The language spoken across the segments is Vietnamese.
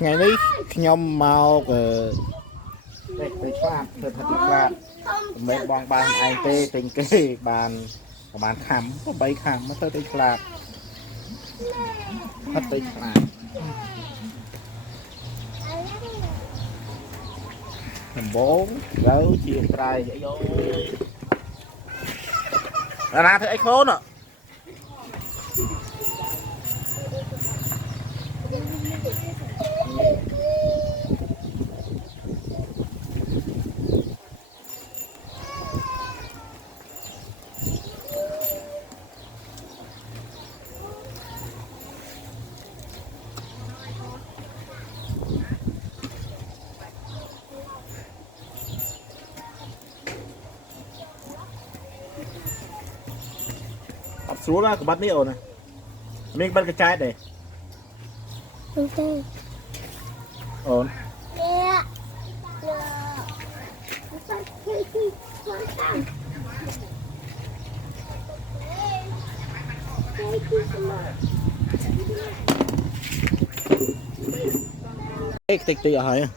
ngày đấy nhom màu đây tới phát tới thật phát mấy bong bàn anh tê tình kê bàn khám có bay khám nó tới phát mất tới phát bốn gấu chiều trai vậy rồi ra thấy khốn à xuống ra của bắt nhiều này mình bắt cái trái này ổn cái tịch tịch ở hỏi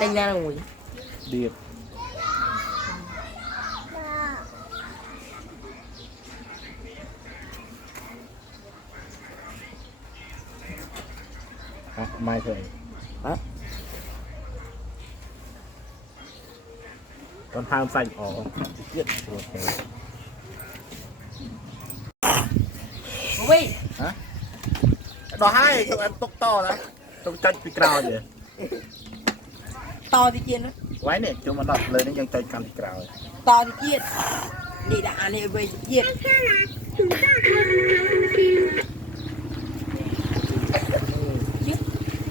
Tên ra là ngồi điệp mai thôi đó con tham xanh chuyện Ui hả đó hai tụi em tốc to đó tụi chân bị cào vậy to thì chiên đó quái này chúng mà đọc lời nóยังใจกันbị cào to thì chiên đi đã này về chiên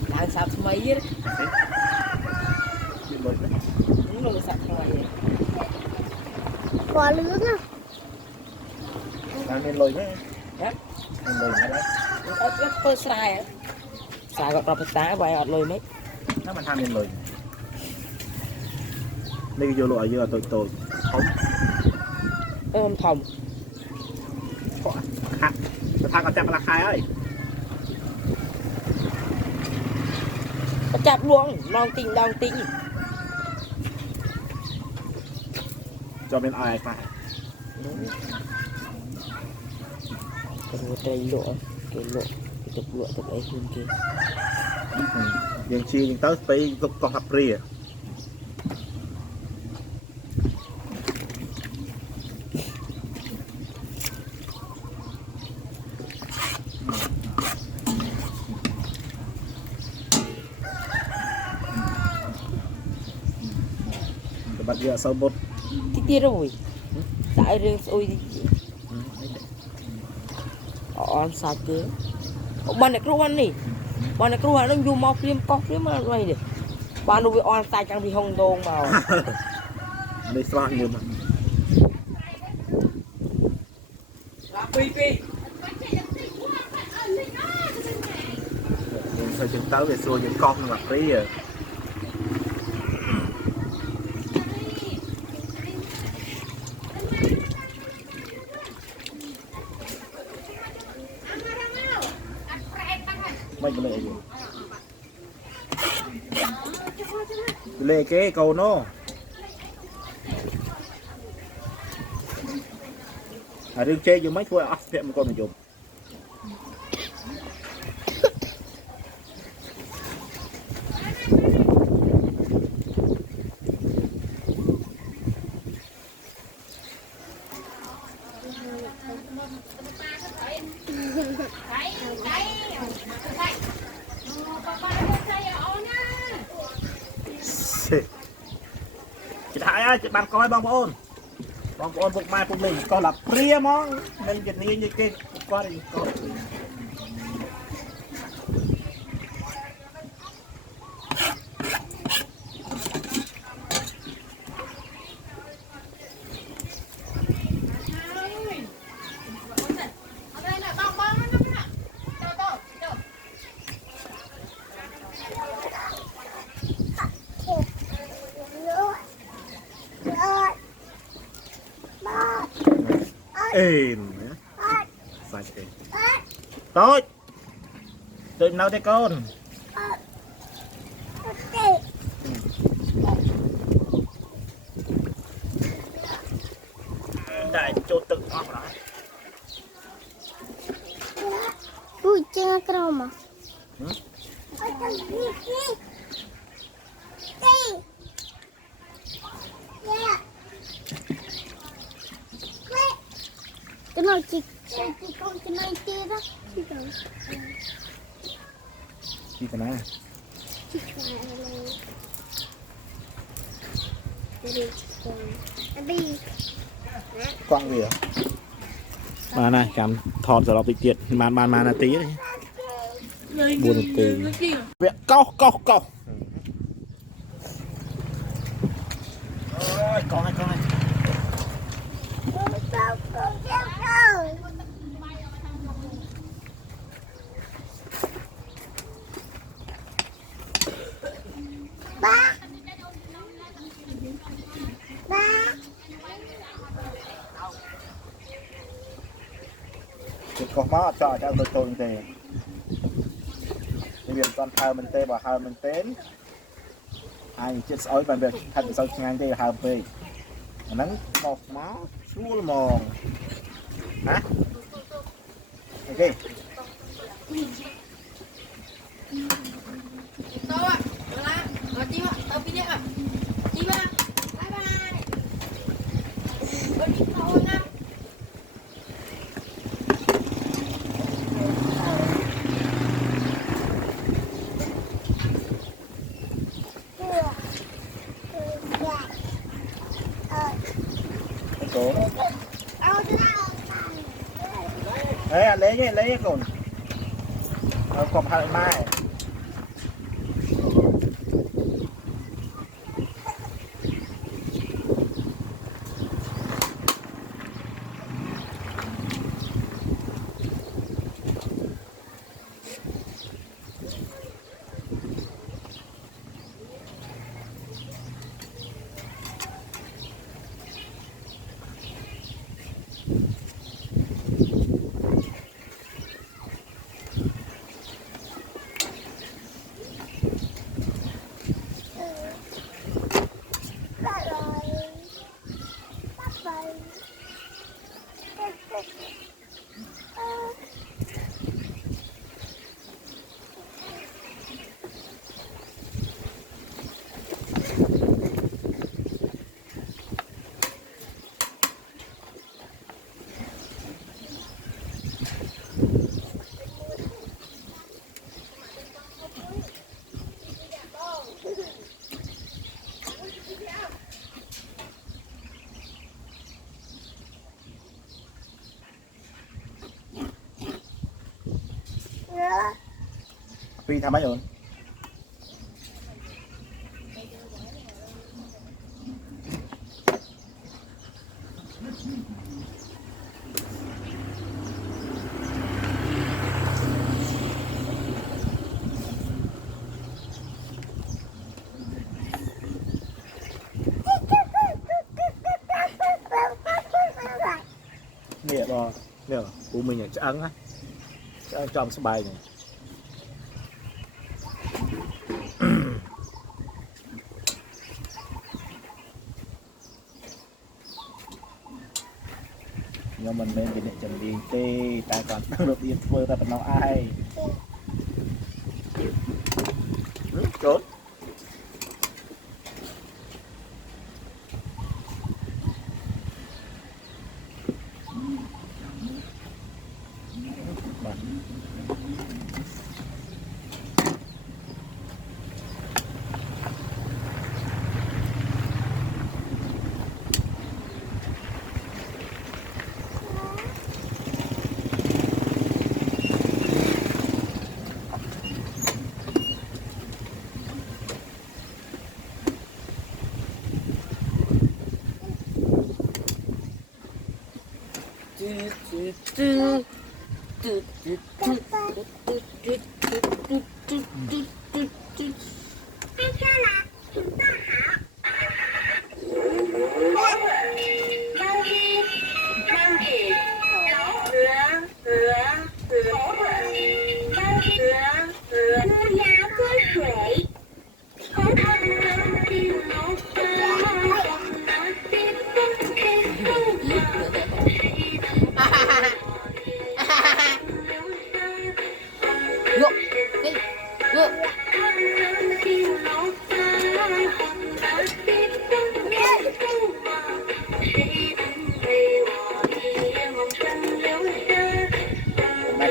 đang sạp mấy đấy đúng rồi sạp mấy quá lớn à đang lên lồi đấy đấy lên lồi đấy tôi sai á sai gặp đọc tá vậy ọt lồi mấy nó mà tham lên lồi đây vô lội vừa tôi không ôm thòng thằng còn chặt là khai ơi chặt luôn non tinh cho bên ai phải cái lụa cái tục lụa tục ấy luôn kiaยังชียังtớiไปtục con hấp rìa bắt giờ sau một tí rồi tại riêng ôi on sạch kia bạn này kêu anh nè bạn này kêu anh nó dù mau phim cóc phim mà này đi bạn đối với on sạch chẳng bị hồng đồn màu đây sao nhiều mà thời chừng tới về xua những con mà tí à mấy cái lệ gì lệ cái cầu nó riêng chơi dùng mấy khối ốc tiệm con mình dùng chị Thái ơi chị bạn coi bong ôn buộc mai buộc mình coi là pria mong mình dịch nhiên như kia coi đi coi êm sạch êm tôi nào đây con đại chỗ tự ngọc đó ui chưa đâu mà cái nào chị con cái này kia đó chị cần gì cái này chị cần đi con gì à mà này cầm thọt rồi bị tiệt mà tí đấy buồn từ việc câu ôi con này ba có máu cho tôi thế bây giờ con thao mình tê và hao mình tên ai chết sói bằng việc thành sau ngang đây hao về nắng một máu xuống mòn hả ok Tao ạ, đó là, chim ạ, tao đi ạ, chim ạ, bye bye. Đi thôi nha. cố đấy lấy còn còn hai mai Phiทำไหมโยนเนี่ยบอเนี่ยกูมึงอยากจะอังนะจะอังจอมสบายเนี่ยnhưng mình nên bị nhận chuẩn bị tê tại còn tăng được điện phơi ta vẫn nói ai trốn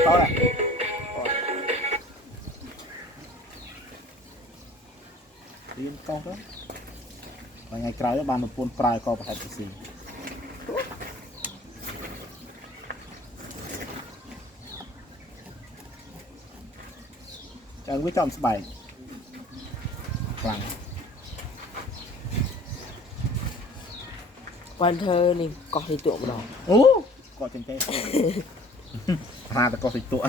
thôi này điên con đó và ngày trái bạn một phun prai co phải gì chẳng biết trong bài lằng quan thơ này có thì tụi đó có trên cái ta có thịt tụa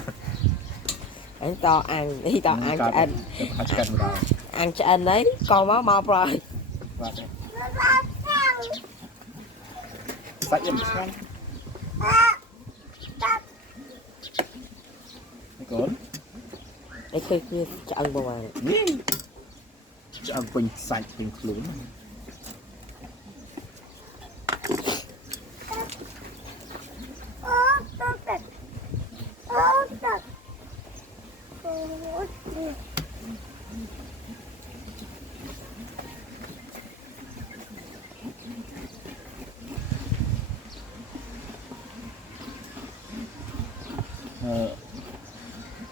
anh to ăn đi to ăn cho anh rồi ăn cho anh đấy con máu mau rồi sạch em sang cốn đấy khi cho ăn bao mà cho ăn bình sạch bình lớn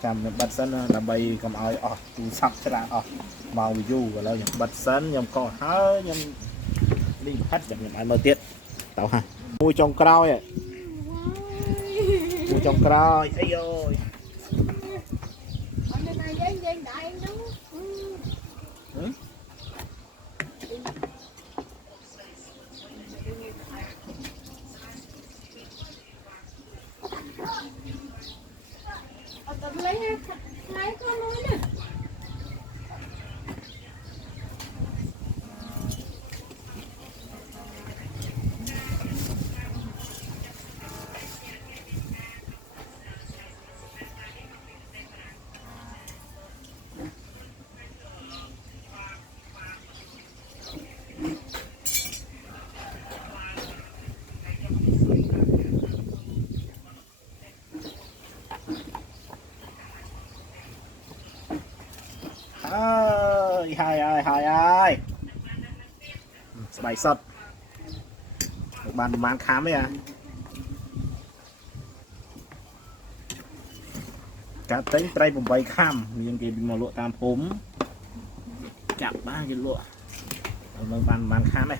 chăm bật sân là bay cầm ơi tu sắp sẽ là màu du và lâu nhầm bật sân nhầm cỏ hớ nhầm linh hết chẳng nhầm ai mơ tiết tao ha mùi trong cao ấy mùi trong cao ấy ơi lấy con nói nè hai ơi bài sật bàn bán khám đấy à cá tính trai bồng bay khám miếng cái mà lụa tam ốm chạm ba cái lụa bàn bán khám này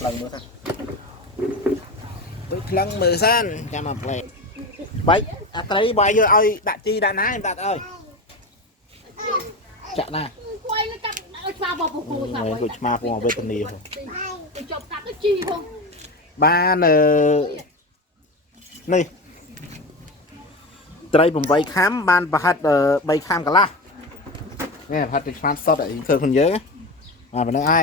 lần nữa thôi lần mười san cho mà về bay tới bay vô ơi đặt chi đã ná em đặt ơi chặt nè người của ma phong về tình yêu ba nè này đâyผมไปค้ำบ้านประหัดใบค้ำกันละเนี่ยประหัดไปค้ำสดไอ้เธอคนเยอะมาเป็นน้องไอ้